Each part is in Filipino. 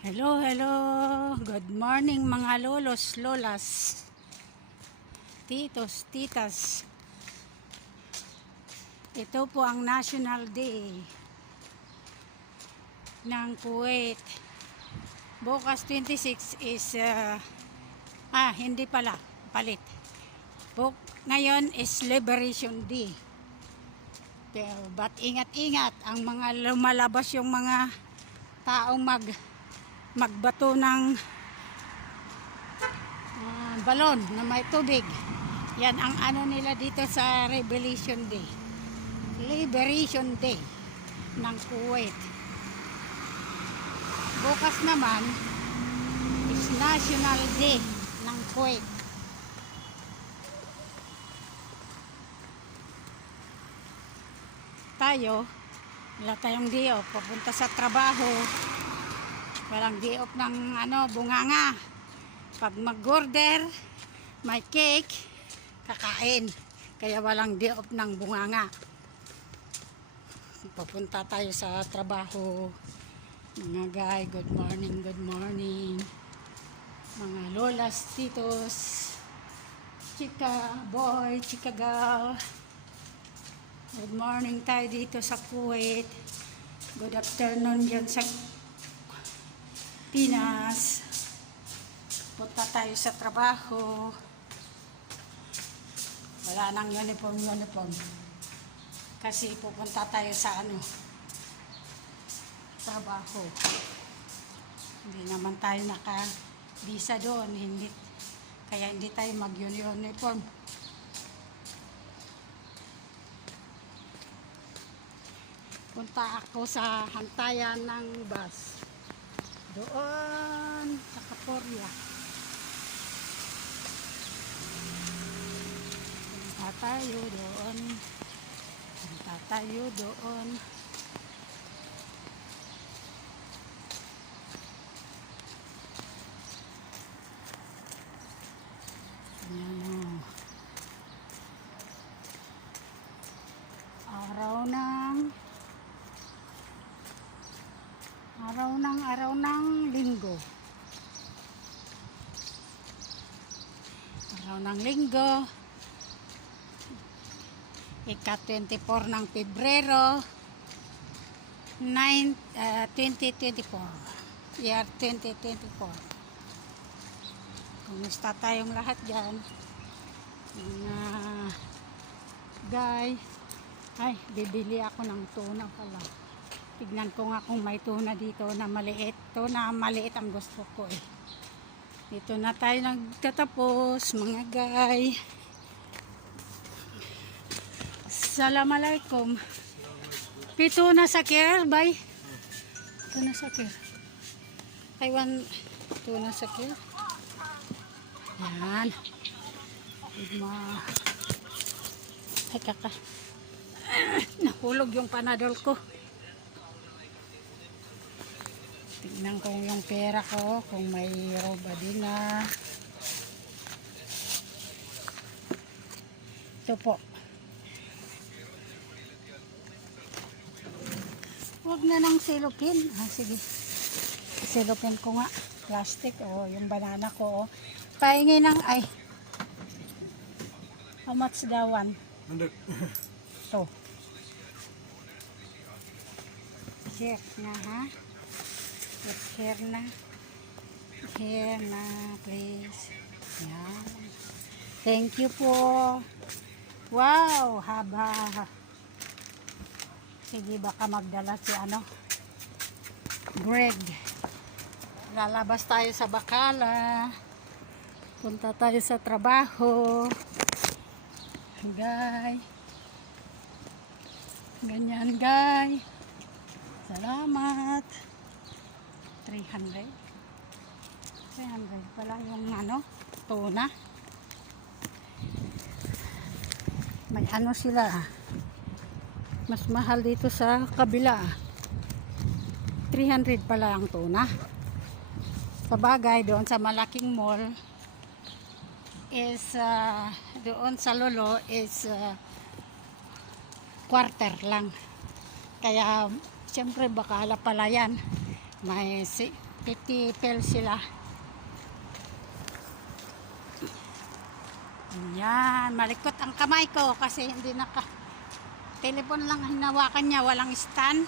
Hello, hello. Good morning mga lolos, lolas, titos, titas. Ito po ang National Day ng Kuwait. Bukas 26 is hindi pala, palit. Ngayon is Liberation Day. Pero but ingat-ingat ang mga lumalabas yung mga taong magbato ng balon na may tubig. Yan ang ano nila dito sa Liberation Day. Liberation Day ng Kuwait. Bukas naman is National Day ng Kuwait. Tayo, wala tayong day off, papunta sa trabaho. Walang day off ng bunganga. Pag mag-order, may cake, kakain. Kaya walang day off ng bunganga. Papunta tayo sa trabaho. Mga guy, good morning, good morning. Mga lolas, titos, chika boy, chika girl. Good morning tayo dito sa Kuwait. Good afternoon dyan sa Pinas. Punta tayo sa trabaho. Wala nang uniform. Kasi pupunta tayo sa trabaho. Hindi naman tayo naka-visa doon. Kaya hindi tayo mag-uniform. Punta ako sa hantayan ng bus. Doon sa Kaporya. Punta tayo doon. Ayan. Araw ng linggo. Ika-24 ng Pebrero 2024. Year 2024. Kumusta tayong lahat dyan? Ay, bibili ako ng tuna pala. Tignan ko nga kung may tuna dito na maliit. Tuna maliit ang gusto ko eh. Dito na tayo nagtatapos mga guy. Assalamualaikum. Tuna sakir, bye. Tuna sakir. Taiwan tuna sakir. Yan. Ay kaka. Nahulog yung panadol ko. Tignan ko yung pera ko kung may roba din na. Ito po. Huwag na ng silupin. Sige. Silupin ko nga. Plastic. Yung banana ko. Pahingi ng how much daw one? 100. Ito. Check na ha. Here na please. Yan. Thank you po. Wow, haba. Sige, baka magdala si Greg. Lalabas tayo sa Bacala. Punta tayo sa trabaho. Guys. Ganyan guys. Salamat. 300 pala yung tuna. May sila mas mahal dito sa kabila 300 pala ang tuna. Sabagay doon sa malaking mall is doon sa Lolo is quarter lang. Kaya siyempre Bacala pala yan. May Titipil sila. Yan, malikot ang kamay ko kasi hindi telepon lang ang hinawakan niya, walang stand.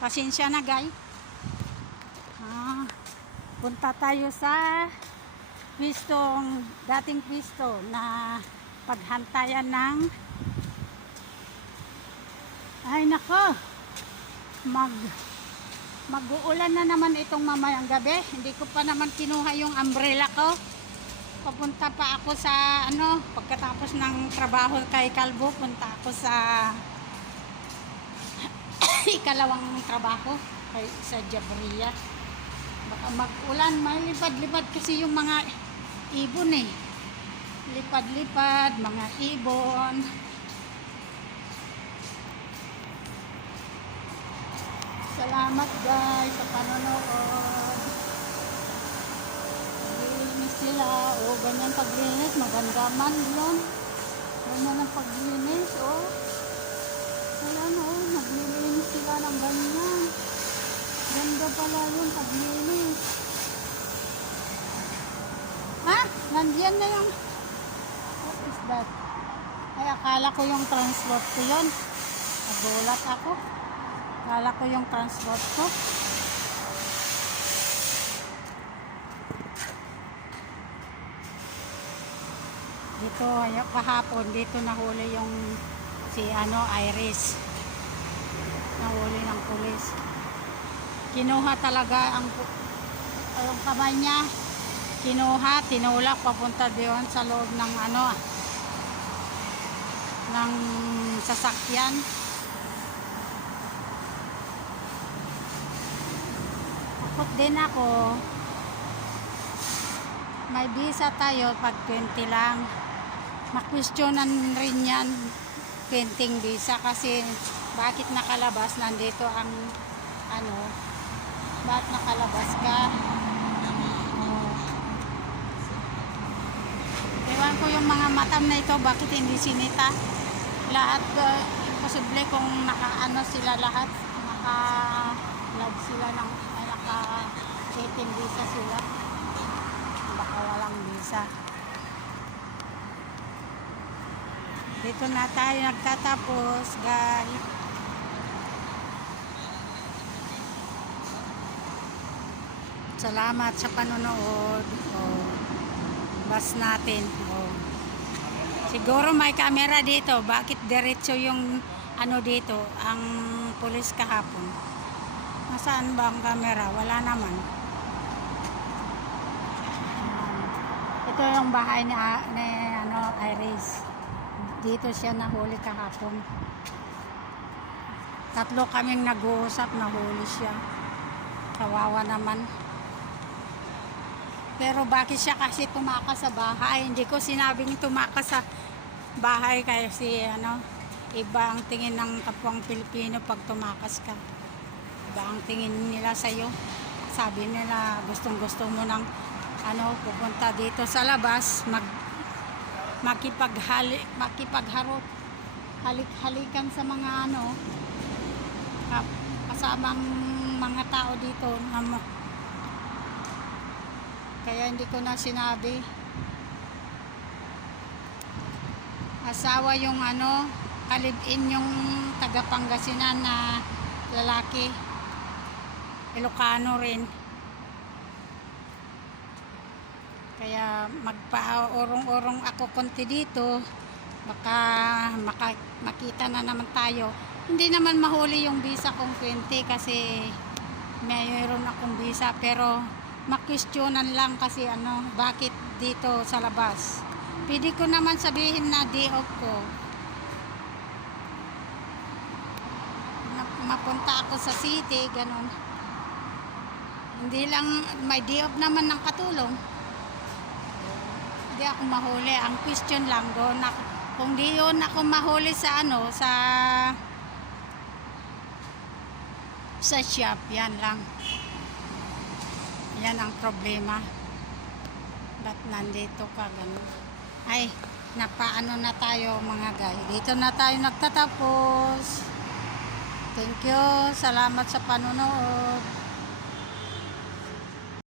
Pasensya na, guys. Punta tayo sa dating pwesto na paghantayan ng ay nako, mag-uulan na naman itong mamayang gabi. Hindi ko pa naman kinuha yung umbrella ko. Papunta pa ako sa pagkatapos ng trabaho kay Kalbo, punta ako sa ikalawang trabaho sa Jabria. Baka mag-ulan, may lipad-lipad kasi yung mga ibon eh. Lipad-lipad, mga ibon. Salamat guys sa panonood. Naglilinis sila. O, ganyan paglinis. Maganda man yun. Ganyan ang paglinis. O. Ayan o. Naglilinis sila ng ganyan. Ganda pala yung paglinis. Ha? Nandiyan na yung... What is that? Ay, akala ko yung transport ko yun. Nagulat ako. Akala ko yung transport ko. Dito, kahapon, dito nahuli yung Iris. Nahuli ng pulis. Kinuha talaga yung kamay niya. Kinuha, tinulak, papunta doon sa loob ng ng sasakyan. Takot din ako. May visa tayo pag 20 lang. Makwestiyonan rin yan 20 visa kasi bakit nakalabas nandito ang bakit nakalabas ka. Ewan ko yung mga matam na ito bakit hindi sinita lahat. Imposible kung sila lahat naka-log sila ng naka-18 visa sila, baka walang visa. Dito na tayo nagtatapos guys. Salamat sa panonood. Bus natin. Siguro may camera dito. Bakit diretso yung dito ang pulis kahapon? Nasaan ba ang camera? Wala naman. Ito yung bahay ni Iris. Dito siya nahuli kahapon. 3 kaming nag-uusap, nahuli siya. Kawawa naman. Pero bakit siya kasi tumakas sa bahay? Hindi ko sinabing tumakas sa bahay kasi iba ang tingin ng kapwang Pilipino pag tumakas ka. Iba ang tingin nila sa'yo. Sabi nila gustong-gusto mo ng pupunta dito sa labas, makipagharot, halik-halikan sa mga kasamang mga tao dito. Kaya hindi ko na sinabi. Asawa yung kalibin yung taga Pangasinan na lalaki. Ilocano rin. Kaya magpa-urong-urong ako konti dito. Baka makita na naman tayo. Hindi naman mahuli yung visa kong 20 kasi mayroon akong visa, pero makwestiyonan lang kasi bakit dito sa labas. Pwede ko naman sabihin na day off ko. Mapunta ako sa city, ganun. Hindi lang, may day off naman ng katulong. Hindi ako mahuli. Ang question lang doon, kung di yun ako mahuli sa sa shop, yan lang. Yan ang problema. Ba't nandito ka ganun? Ay, napaano na tayo mga guys. Dito na tayo nagtatapos. Thank you. Salamat sa panonood.